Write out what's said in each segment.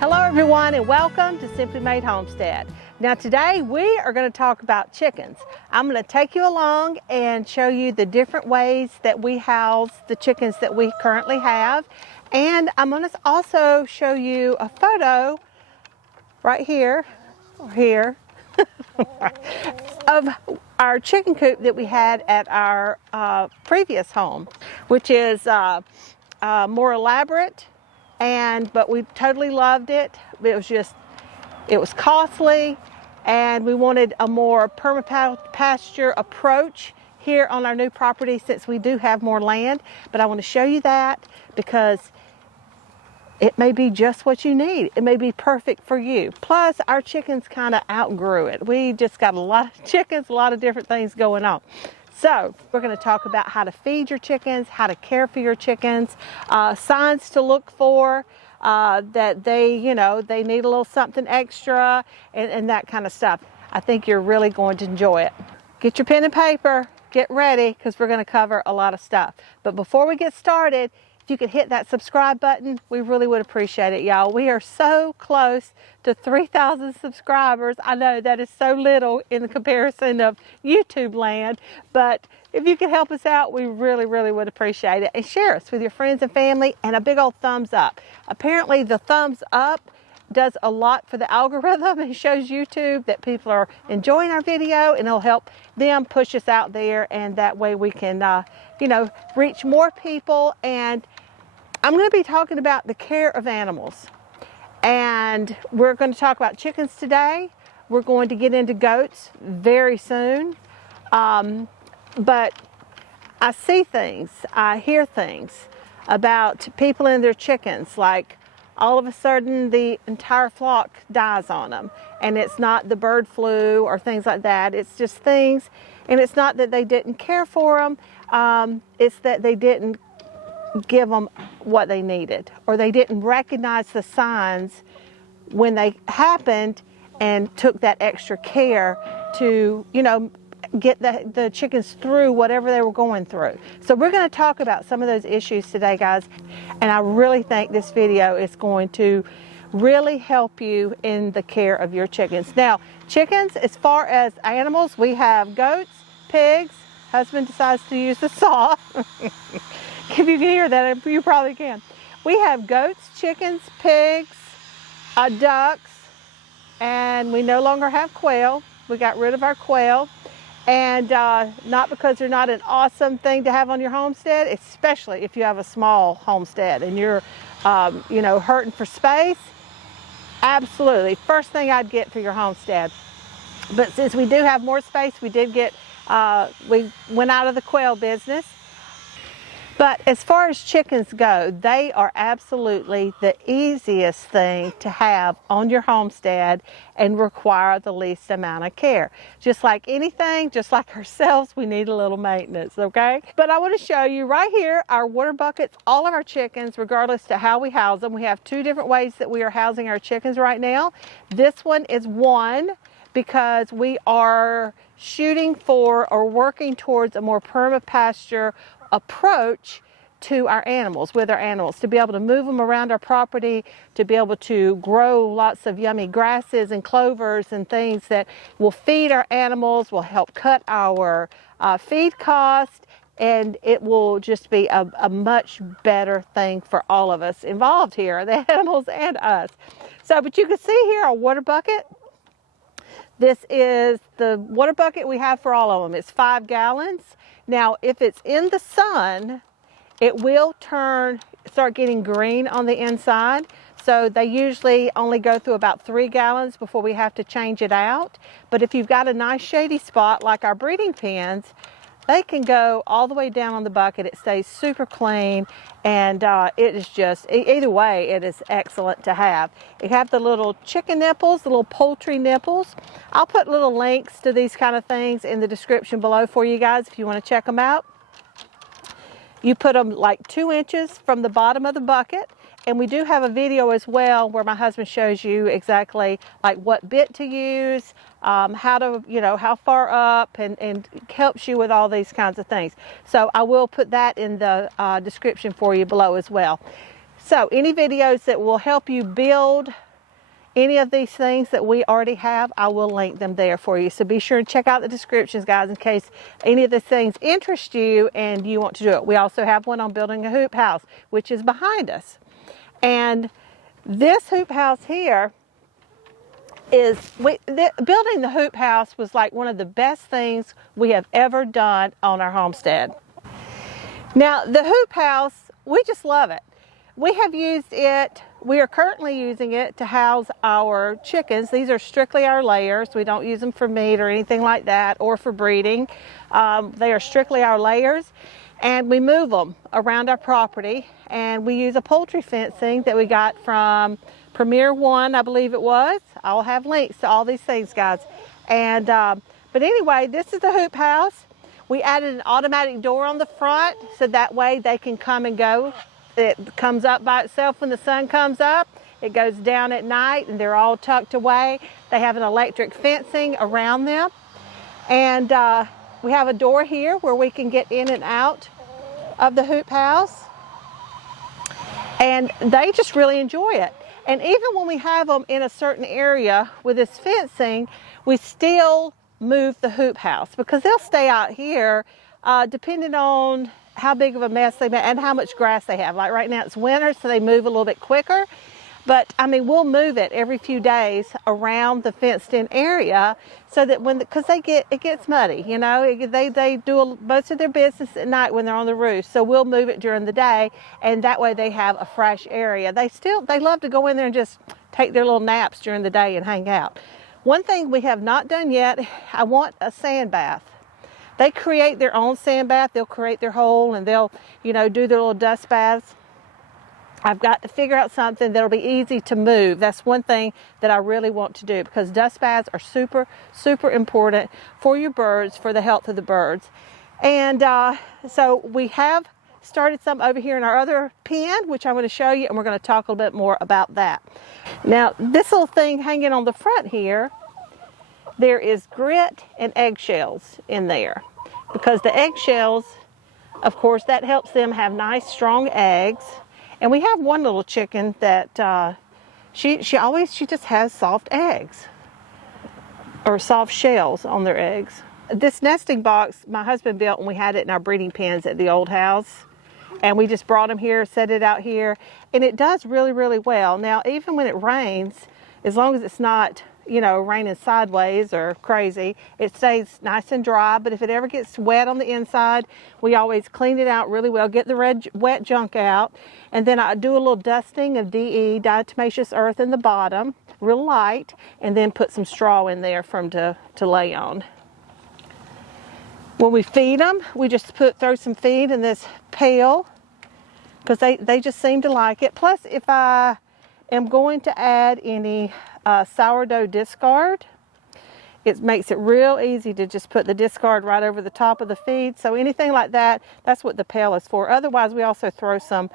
Hello everyone and welcome to Simply Made Homestead. Now today we are going to talk about chickens. I'm going to take you along and show you the different ways that we house the chickens that we currently have. And I'm going to also show you a photo right here, or here, of our chicken coop that we had at our previous home, which is more elaborate. But we totally loved it. It was costly, and we wanted a more permapasture approach here on our new property since we do have more land. But I want to show you that because it may be just what you need. It may be perfect for you. Plus, our chickens kind of outgrew it. We just got a lot of chickens, a lot of different things going on. So we're going to talk about how to feed your chickens, how to care for your chickens, signs to look for, that they need a little something extra and that kind of stuff. I think you're really going to enjoy it. Get your pen and paper, get ready, because we're going to cover a lot of stuff. But before we get started, if you could hit that subscribe button, we really would appreciate it, y'all. We are so close to 3,000 subscribers. I know that is so little in the comparison of YouTube land, but if you could help us out, we really, really would appreciate it. And share us with your friends and family, and a big old thumbs up. Apparently the thumbs up does a lot for the algorithm and shows YouTube that people are enjoying our video, and it'll help them push us out there, and that way we can reach more people. And I'm going to be talking about the care of animals, and we're going to talk about chickens today. We're going to get into goats very soon, but I see things, I hear things about people and their chickens, like all of a sudden the entire flock dies on them, and it's not the bird flu or things like that. It's just things, and it's not that they didn't care for them, it's that they didn't give them what they needed, or they didn't recognize the signs when they happened and took that extra care to get the chickens through whatever they were going through. So we're going to talk about some of those issues today, guys, and I really think this video is going to really help you in the care of your chickens. Now, chickens, as far as animals, we have goats, pigs. Husband decides to use the saw. If you can hear that, you probably can. We have goats, chickens, pigs, ducks, and we no longer have quail. We got rid of our quail. And not because they're not an awesome thing to have on your homestead, especially if you have a small homestead and you're, hurting for space. Absolutely, first thing I'd get for your homestead. But since we do have more space, we went out of the quail business. But as far as chickens go, they are absolutely the easiest thing to have on your homestead and require the least amount of care. Just like anything, just like ourselves, we need a little maintenance, okay? But I want to show you right here our water buckets, all of our chickens, regardless to how we house them. We have two different ways that we are housing our chickens right now. This one is one because we are shooting for or working towards a more permapasture approach to our animals, to be able to move them around our property, to be able to grow lots of yummy grasses and clovers and things that will feed our animals, will help cut our feed cost, and it will just be a much better thing for all of us involved here, the animals and us. So, but you can see here our water bucket. This is the water bucket we have for all of them. It's 5 gallons. Now, if it's in the sun, it will start getting green on the inside. So they usually only go through about 3 gallons before we have to change it out. But if you've got a nice shady spot like our breeding pens, they can go all the way down on the bucket. It stays super clean, and it is just, either way, it is excellent to have. You have the little chicken nipples, the little poultry nipples. I'll put little links to these kind of things in the description below for you guys if you want to check them out. You put them like 2 inches from the bottom of the bucket. And we do have a video as well where my husband shows you exactly like what bit to use, how to, how far up, and helps you with all these kinds of things. So I will put that in the description for you below as well. So any videos that will help you build any of these things that we already have, I will link them there for you. So be sure and check out the descriptions, guys, in case any of the things interest you and you want to do it. We also have one on building a hoop house, which is behind us. And this hoop house here is, building the hoop house was like one of the best things we have ever done on our homestead. Now, the hoop house, we just love it. We have used it, we are currently using it to house our chickens. These are strictly our layers. We don't use them for meat or anything like that, or for breeding. They are strictly our layers, and we move them around our property, and we use a poultry fencing that we got from Premier One, I believe it was. I'll have links to all these things, guys. And but anyway, this is the hoop house. We added an automatic door on the front, so that way they can come and go. It comes up by itself when the sun comes up. It goes down at night, and they're all tucked away. They have an electric fencing around them. And we have a door here where we can get in and out of the hoop house. And they just really enjoy it. And even when we have them in a certain area with this fencing, we still move the hoop house, because they'll stay out here depending on how big of a mess they make and how much grass they have. Like right now it's winter, so they move a little bit quicker. But I mean, we'll move it every few days around the fenced in area, so that because it gets muddy, you know, they do most of their business at night when they're on the roof. So we'll move it during the day, and that way they have a fresh area. They love to go in there and just take their little naps during the day and hang out. One thing we have not done yet, I want a sand bath. They create their own sand bath. They'll create their hole, and they'll, you know, do their little dust baths. I've got to figure out something that'll be easy to move. That's one thing that I really want to do, because dust baths are super, super important for your birds, for the health of the birds. And so we have started some over here in our other pen, which I'm going to show you, and we're going to talk a little bit more about that. Now, this little thing hanging on the front here, there is grit and eggshells in there, because the eggshells, of course, that helps them have nice, strong eggs. And we have one little chicken that she just has soft eggs, or soft shells on their eggs. This nesting box my husband built, and we had it in our breeding pens at the old house. And we just brought them here, set it out here, and it does really, really well. Now, even when it rains, as long as it's not, you know, raining sideways or crazy, it stays nice and dry. But if it ever gets wet on the inside, we always clean it out really well, get the wet junk out, and then I do a little dusting of DE, diatomaceous earth, in the bottom, real light, and then put some straw in there for them to lay on. When we feed them, we just throw some feed in this pail, because they just seem to like it. Plus, if I am going to add any sourdough discard, it makes it real easy to just put the discard right over the top of the feed. So anything like that, that's what the pail is for. Otherwise, we also throw some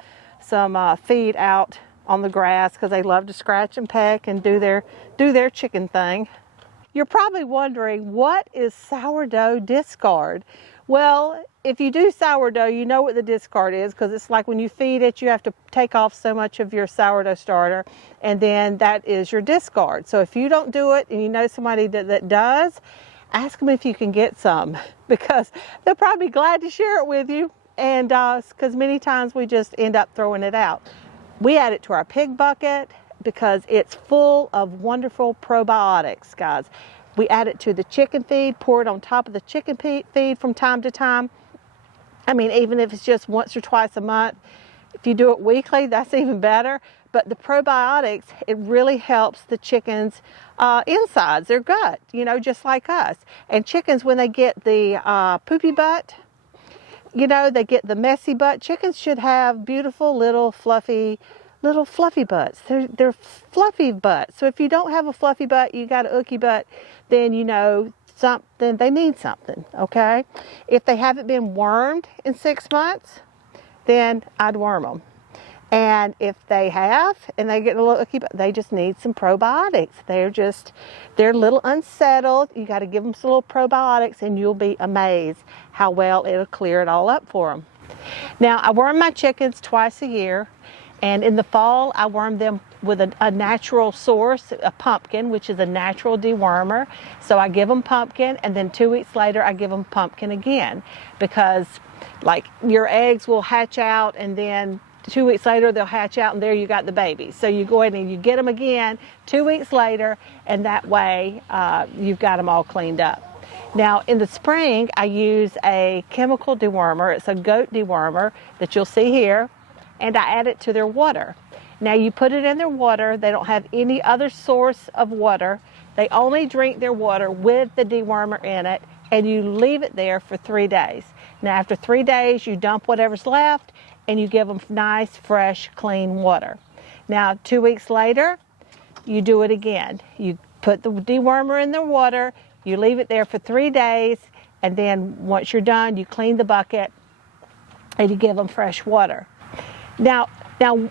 feed out on the grass, because they love to scratch and peck and do their chicken thing. You're probably wondering, what is sourdough discard? Well, if you do sourdough, you know what the discard is, because it's like when you feed it, you have to take off so much of your sourdough starter, and then that is your discard. So if you don't do it and you know somebody that does, ask them if you can get some, because they'll probably be glad to share it with you, and because many times we just end up throwing it out. We add it to our pig bucket, because it's full of wonderful probiotics, guys. We add it to the chicken feed, pour it on top of the chicken feed from time to time. I mean, even if it's just once or twice a month. If you do it weekly, that's even better. But the probiotics, it really helps the chickens' insides, their gut, you know, just like us. And chickens, when they get the poopy butt, you know, they get the messy butt. Chickens should have beautiful little fluffy butts. They're fluffy butts. So if you don't have a fluffy butt, you got an ooky butt, then you know something, they need something, okay? If they haven't been wormed in 6 months, then I'd worm them. And if they have, and they get a little ooky butt, they just need some probiotics. They're a little unsettled. You got to give them some little probiotics, and you'll be amazed how well it'll clear it all up for them. Now, I worm my chickens twice a year. And in the fall, I worm them with a natural source, a pumpkin, which is a natural dewormer. So I give them pumpkin, and then 2 weeks later, I give them pumpkin again, because like your eggs will hatch out, and then 2 weeks later they'll hatch out, and there you got the baby. So you go ahead and you get them again 2 weeks later, and that way you've got them all cleaned up. Now in the spring, I use a chemical dewormer. It's a goat dewormer that you'll see here, and I add it to their water. Now you put it in their water. They don't have any other source of water. They only drink their water with the dewormer in it, and you leave it there for 3 days. Now after 3 days, you dump whatever's left, and you give them nice, fresh, clean water. Now 2 weeks later, you do it again. You put the dewormer in the water, you leave it there for 3 days, and then once you're done, you clean the bucket and you give them fresh water. Now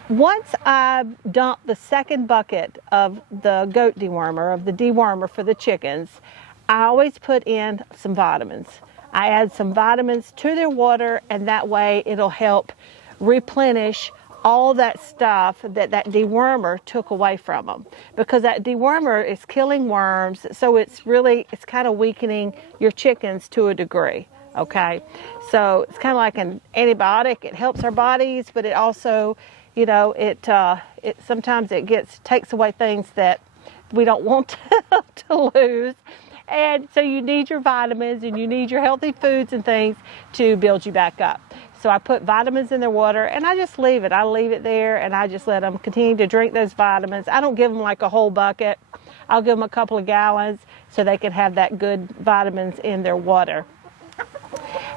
once I dump the second bucket of the goat dewormer, of the dewormer for the chickens, I always put in some vitamins. I add some vitamins to their water, and that way it'll help replenish all that stuff that dewormer took away from them, because that dewormer is killing worms, so it's kind of weakening your chickens to a degree. Okay, so it's kind of like an antibiotic. It helps our bodies, but it also, you know, it sometimes takes away things that we don't want to lose. And so you need your vitamins, and you need your healthy foods and things to build you back up. So I put vitamins in their water, and I just leave it. I leave it there, and I just let them continue to drink those vitamins. I don't give them like a whole bucket. I'll give them a couple of gallons so they can have that good vitamins in their water.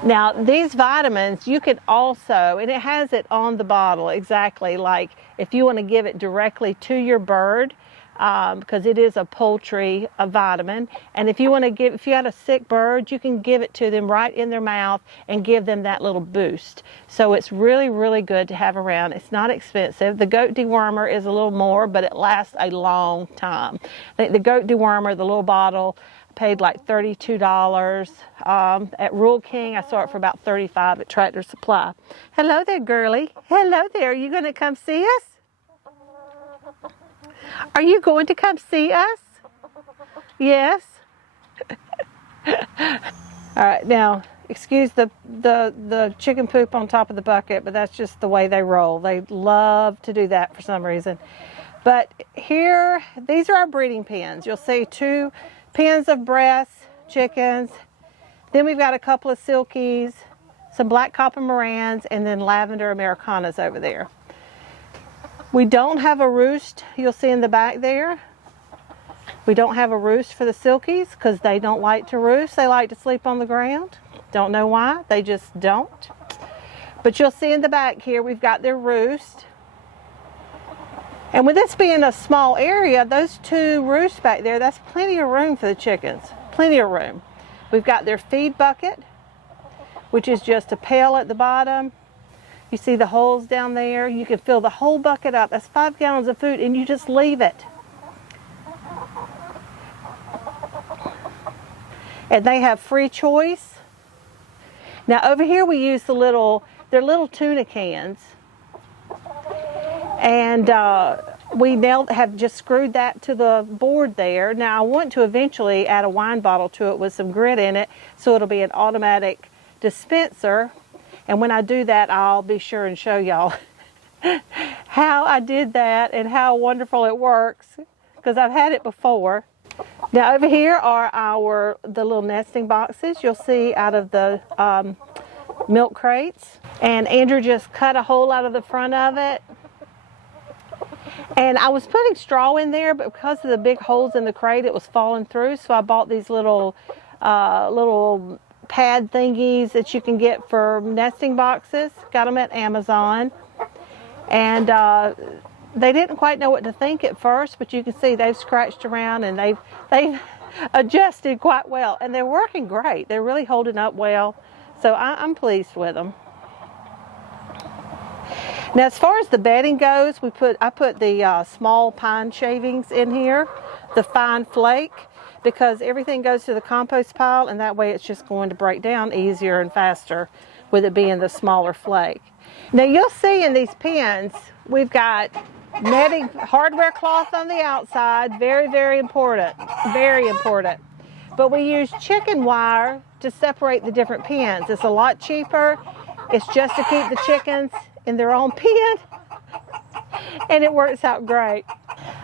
Now these vitamins, you can also, and it has it on the bottle exactly, like if you want to give it directly to your bird, because it is a poultry vitamin, and if you had a sick bird, you can give it to them right in their mouth and give them that little boost. So it's really, really good to have around. It's not expensive. The goat dewormer is a little more, but it lasts a long time. I think the goat dewormer, the little bottle, paid like $32. At Rural King, I saw it for about $35 at Tractor Supply. Hello there, girlie. Hello there. Are you going to come see us? Are you going to come see us? Yes? All right, now, excuse the chicken poop on top of the bucket, but that's just the way they roll. They love to do that for some reason. But here, these are our breeding pens. You'll see 2 pens of breast chickens. Then we've got a couple of silkies, some black copper Marans, and then lavender Americanas over there. We don't have a roost. You'll see in the back there. We don't have a roost for the silkies because they don't like to roost. They like to sleep on the ground. Don't know why. They just don't. But you'll see in the back here, we've got their roost. And with this being a small area, those 2 roosts back there, that's plenty of room for the chickens. Plenty of room. We've got their feed bucket, which is just a pail at the bottom. You see the holes down there. You can fill the whole bucket up. That's 5 gallons of food, and you just leave it. And they have free choice. Now over here we use they're little tuna cans. And we have just screwed that to the board there. Now I want to eventually add a wine bottle to it with some grit in it, so it'll be an automatic dispenser. And when I do that, I'll be sure and show y'all how I did that and how wonderful it works, because I've had it before. Now over here are the little nesting boxes you'll see out of the milk crates. And Andrew just cut a hole out of the front of it. And I was putting straw in there, but because of the big holes in the crate, it was falling through. So I bought these little pad thingies that you can get for nesting boxes. Got them at Amazon. And they didn't quite know what to think at first, but you can see they've scratched around and they've adjusted quite well. And they're working great. They're really holding up well. So I'm pleased with them. Now as far as the bedding goes, I put the small pine shavings in here, the fine flake, because everything goes to the compost pile, and that way it's just going to break down easier and faster with it being the smaller flake. Now you'll see in these pens, We've got netting, hardware cloth on the outside, very, very important, very important. But we use chicken wire to separate the different pens. It's a lot cheaper. It's just to keep the chickens in their own pen, and it works out great.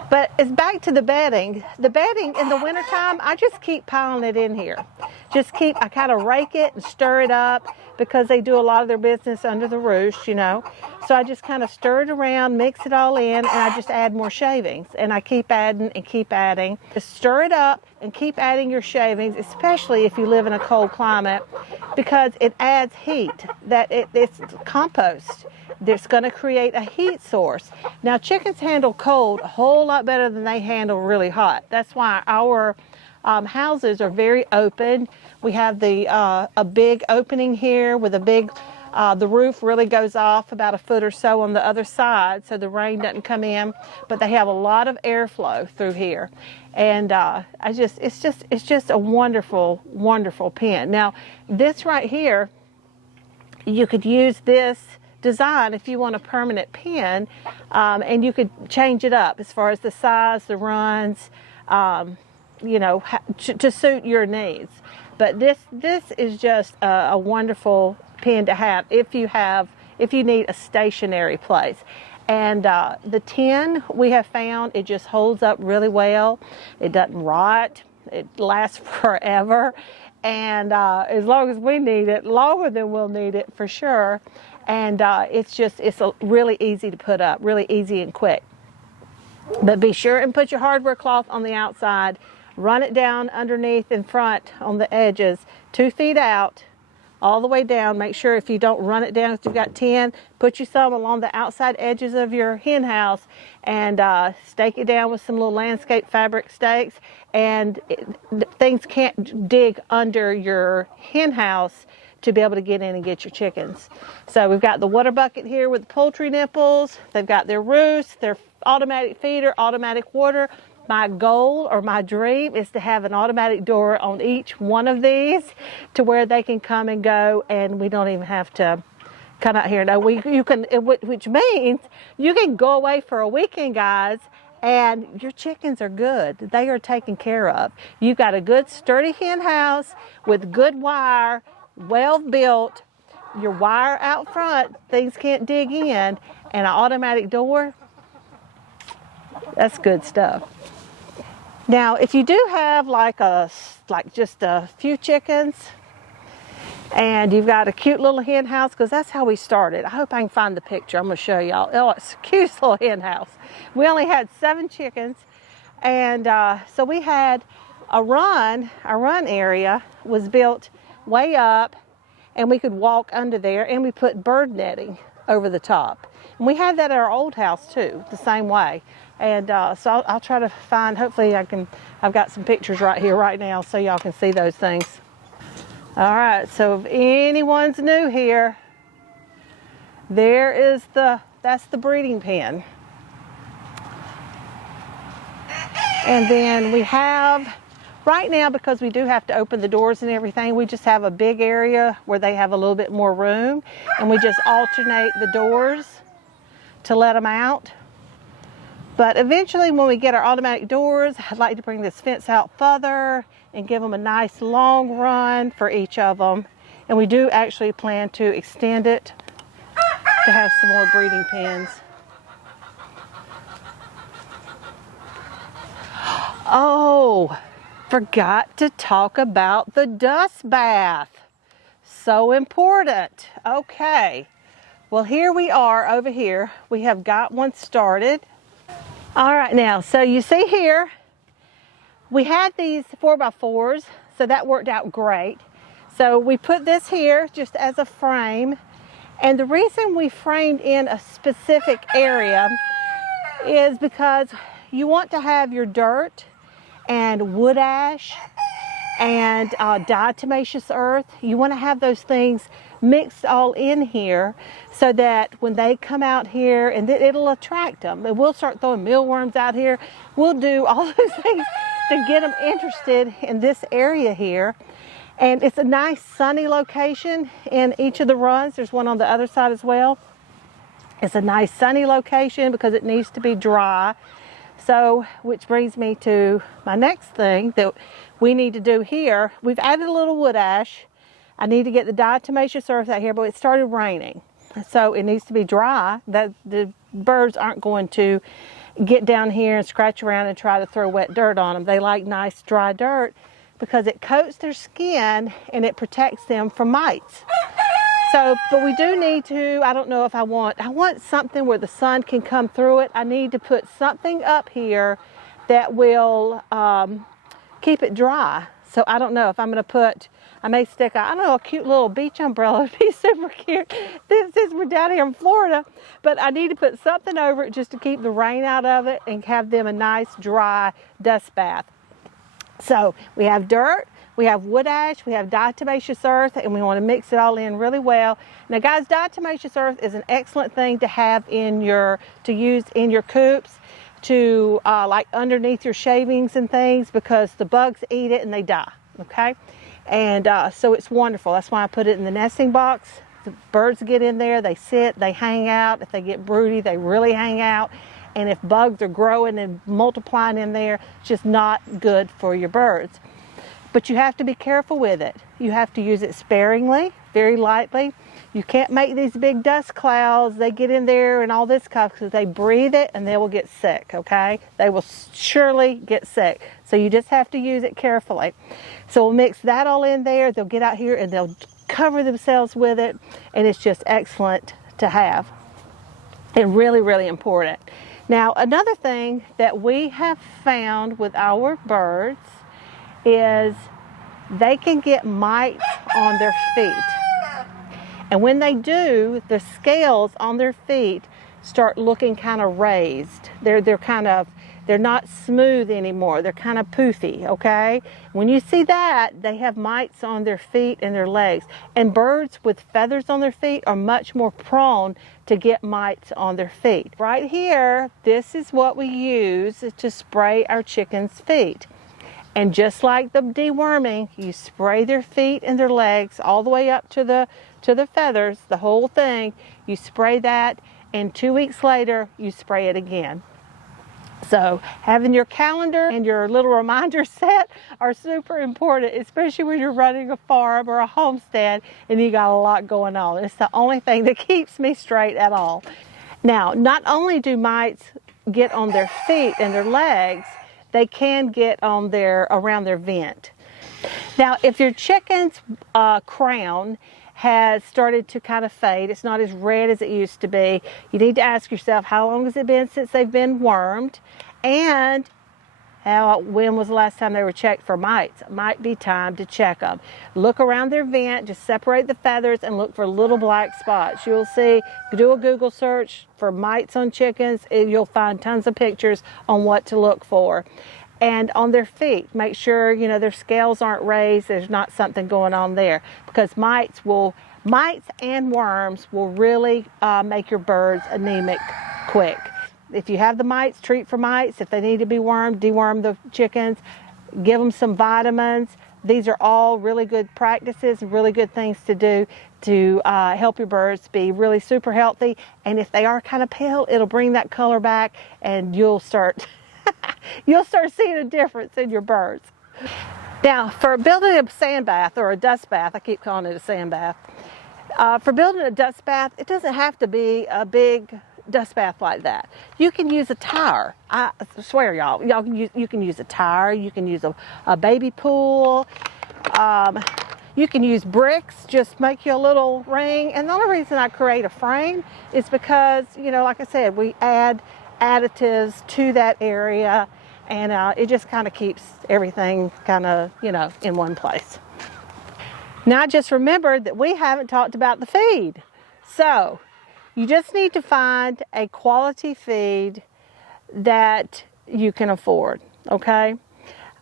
But it's back to the bedding. The bedding in the wintertime, I just keep piling it in here. I kind of rake it and stir it up because they do a lot of their business under the roost, you know. So I just kind of stir it around, mix it all in, and I just add more shavings. And I keep adding and keep adding. Just stir it up and keep adding your shavings, especially if you live in a cold climate, because it adds heat. It's compost. It's going to create a heat source. Now, chickens handle cold a whole lot better than they handle really hot. That's why our houses are very open. We have a big opening here with a big, the roof really goes off about a foot or so on the other side, so the rain doesn't come in. But they have a lot of airflow through here, and it's just a wonderful, wonderful pen. Now, this right here, you could use this design if you want a permanent pen, and you could change it up as far as the size, the runs, you know, to suit your needs. But this is just a wonderful pen to have if you need a stationary place. And the tin, we have found, it just holds up really well. It doesn't rot. It lasts forever. And as long as we need it, longer than we'll need it for sure. And it's really easy to put up, really easy and quick. But be sure and put your hardware cloth on the outside. Run it down underneath in front on the edges, 2 feet out, all the way down. Make sure if you don't run it down, if you've got tin, put you some along the outside edges of your hen house and stake it down with some little landscape fabric stakes. And things can't dig under your hen house to be able to get in and get your chickens. So we've got the water bucket here with the poultry nipples. They've got their roost, their automatic feeder, automatic water. My goal or my dream is to have an automatic door on each one of these to where they can come and go, and we don't even have to come out here. No, you can, which means you can go away for a weekend, guys, and your chickens are good. They are taken care of. You've got a good sturdy hen house with good wire, well built, your wire out front, things can't dig in, and an automatic door. That's good stuff. Now, if you do have like just a few chickens and you've got a cute little hen house, because that's how we started. I hope I can find the picture. I'm going to show y'all. Oh, it's a cute little hen house. We only had 7 chickens, and so we had our run area was built way up, and we could walk under there, and we put bird netting over the top. And we had that at our old house too, the same way. And so I'll try to find, hopefully I've got some pictures right here right now so y'all can see those things. All right, so if anyone's new here, that's the breeding pen. And then we have, right now, because we do have to open the doors and everything, we just have a big area where they have a little bit more room, and we just alternate the doors to let them out. But eventually, when we get our automatic doors, I'd like to bring this fence out further and give them a nice long run for each of them. And we do actually plan to extend it to have some more breeding pens. Oh, forgot to talk about the dust bath. So important. Okay. Well, here we are over here. We have got one started. All right, now, so you see here, we had these 4x4s, so that worked out great. So we put this here just as a frame. And the reason we framed in a specific area is because you want to have your dirt and wood ash and diatomaceous earth. You want to have those things mixed all in here so that when they come out here, and it'll attract them. And we'll start throwing mealworms out here. We'll do all those things to get them interested in this area here. And it's a nice sunny location in each of the runs. There's one on the other side as well. It's a nice sunny location because it needs to be dry. So, which brings me to my next thing that we need to do here. We've added a little wood ash. I need to get the diatomaceous earth out here, but it started raining. So it needs to be dry. That the birds aren't going to get down here and scratch around and try to throw wet dirt on them. They like nice dry dirt because it coats their skin and it protects them from mites. So, but we do need to, I don't know if I want something where the sun can come through it. I need to put something up here that will keep it dry. So I don't know if I'm going to put, I may stick a cute little beach umbrella. It'd be super cute since we're down here in Florida. But I need to put something over it just to keep the rain out of it and have them a nice dry dust bath. So we have dirt. We have wood ash, we have diatomaceous earth, and we want to mix it all in really well. Now guys, diatomaceous earth is an excellent thing to have to use in your coops, to like underneath your shavings and things, because the bugs eat it and they die, okay? And so it's wonderful. That's why I put it in the nesting box. The birds get in there, they sit, they hang out. If they get broody, they really hang out. And if bugs are growing and multiplying in there, it's just not good for your birds. But you have to be careful with it. You have to use it sparingly, very lightly. You can't make these big dust clouds. They get in there and all this stuff because they breathe it and they will get sick, okay? They will surely get sick. So you just have to use it carefully. So we'll mix that all in there. They'll get out here and they'll cover themselves with it. And it's just excellent to have. And really, really important. Now, another thing that we have found with our birds is they can get mites on their feet. And when they do, the scales on their feet start looking kind of raised. They're not smooth anymore. They're kind of poofy, okay? When you see that, they have mites on their feet and their legs. And birds with feathers on their feet are much more prone to get mites on their feet. Right here, this is what we use to spray our chickens' feet. And just like the deworming, you spray their feet and their legs all the way up to the feathers, the whole thing. You spray that, and 2 weeks later, you spray it again. So having your calendar and your little reminder set are super important, especially when you're running a farm or a homestead and you got a lot going on. It's the only thing that keeps me straight at all. Now, not only do mites get on their feet and their legs, they can get on around their vent. Now, if your chicken's crown has started to kind of fade, it's not as red as it used to be, you need to ask yourself, how long has it been since they've been wormed? And when was the last time they were checked for mites? It might be time to check them. Look around their vent, just separate the feathers and look for little black spots. You'll see, do a Google search for mites on chickens, and you'll find tons of pictures on what to look for. And on their feet, make sure, their scales aren't raised, there's not something going on there. Because mites and worms will really make your birds anemic quick. If you have the mites, treat for mites. If they need to be wormed, deworm the chickens. Give them some vitamins. These are all really good practices and really good things to do to help your birds be really super healthy. And if they are kind of pale, it'll bring that color back, and you'll start seeing a difference in your birds. Now, for building a sand bath or a dust bath, I keep calling it a sand bath. For building a dust bath, it doesn't have to be a big dust bath like that. You can use a tire. I swear, you can use a tire. You can use a baby pool. You can use bricks. Just make you a little ring. And the only reason I create a frame is because, like I said, we add additives to that area, and it just kind of keeps everything kind of, in one place. Now, I just remembered that we haven't talked about the feed. So you just need to find a quality feed that you can afford, okay?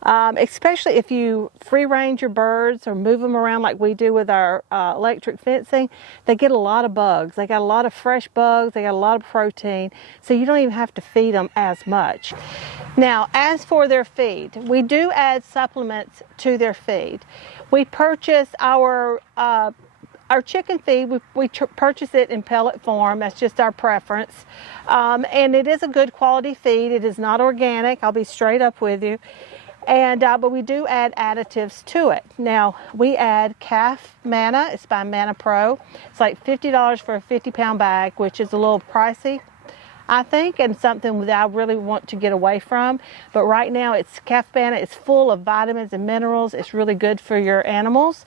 Especially if you free range your birds or move them around like we do with our electric fencing, they get a lot of bugs. They got a lot of fresh bugs, they got a lot of protein, so you don't even have to feed them as much. Now, as for their feed, we do add supplements to their feed. We purchase our our chicken feed, we purchase it in pellet form. That's just our preference. And it is a good quality feed. It is not organic. I'll be straight up with you. And but we do add additives to it. Now, we add calf manna. It's by Manna Pro. It's like $50 for a 50-pound bag, which is a little pricey, I think, and something that I really want to get away from. But right now, it's calf manna. It's full of vitamins and minerals. It's really good for your animals.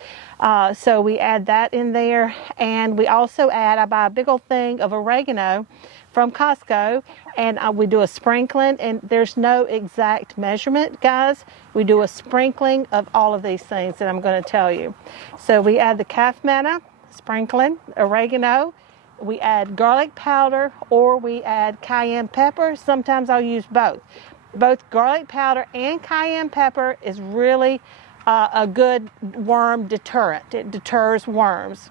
So we add that in there. And we also add, I buy a big old thing of oregano from Costco, and we do a sprinkling, and there's no exact measurement, guys. We do a sprinkling of all of these things that I'm going to tell you. So we add the calf manna, sprinkling, oregano, we add garlic powder, or we add cayenne pepper. Sometimes I'll use both. Both garlic powder and cayenne pepper is really a good worm deterrent. It deters worms.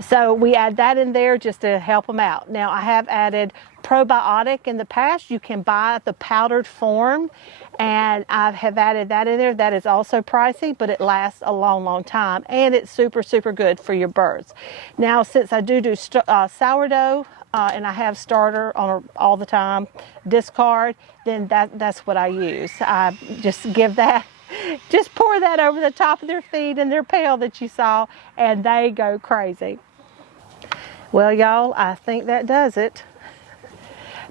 So we add that in there just to help them out. Now, I have added probiotic in the past. You can buy the powdered form, and I have added that in there. That is also pricey, but it lasts a long, long time, and it's super, super good for your birds. Now, since I do sourdough, and I have starter on all the time, discard, then that's what I use. I just give that. Just pour that over the top of their feed in their pail that you saw, and they go crazy. Well, y'all, I think that does it.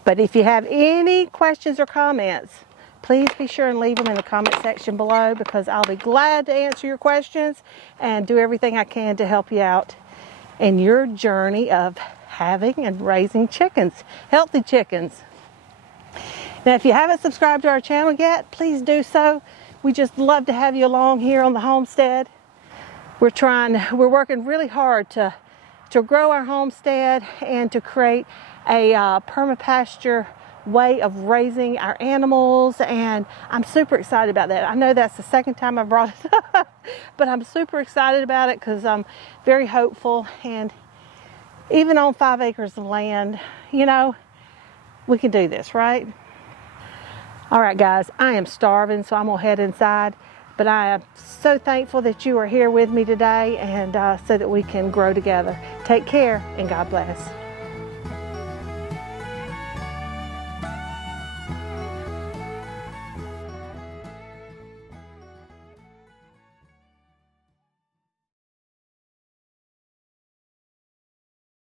But if you have any questions or comments, please be sure and leave them in the comment section below, because I'll be glad to answer your questions and do everything I can to help you out in your journey of having and raising chickens, healthy chickens. Now, if you haven't subscribed to our channel yet, please do so. We just love to have you along here on the homestead. We're working really hard to grow our homestead and to create a permapasture way of raising our animals, and I'm super excited about that. I know that's the second time I brought it up, but I'm super excited about it because I'm very hopeful. And even on 5 acres of land, you know, we can do this, right? All right, guys, I am starving, so I'm gonna head inside. But I am so thankful that you are here with me today, and so that we can grow together. Take care, and God bless.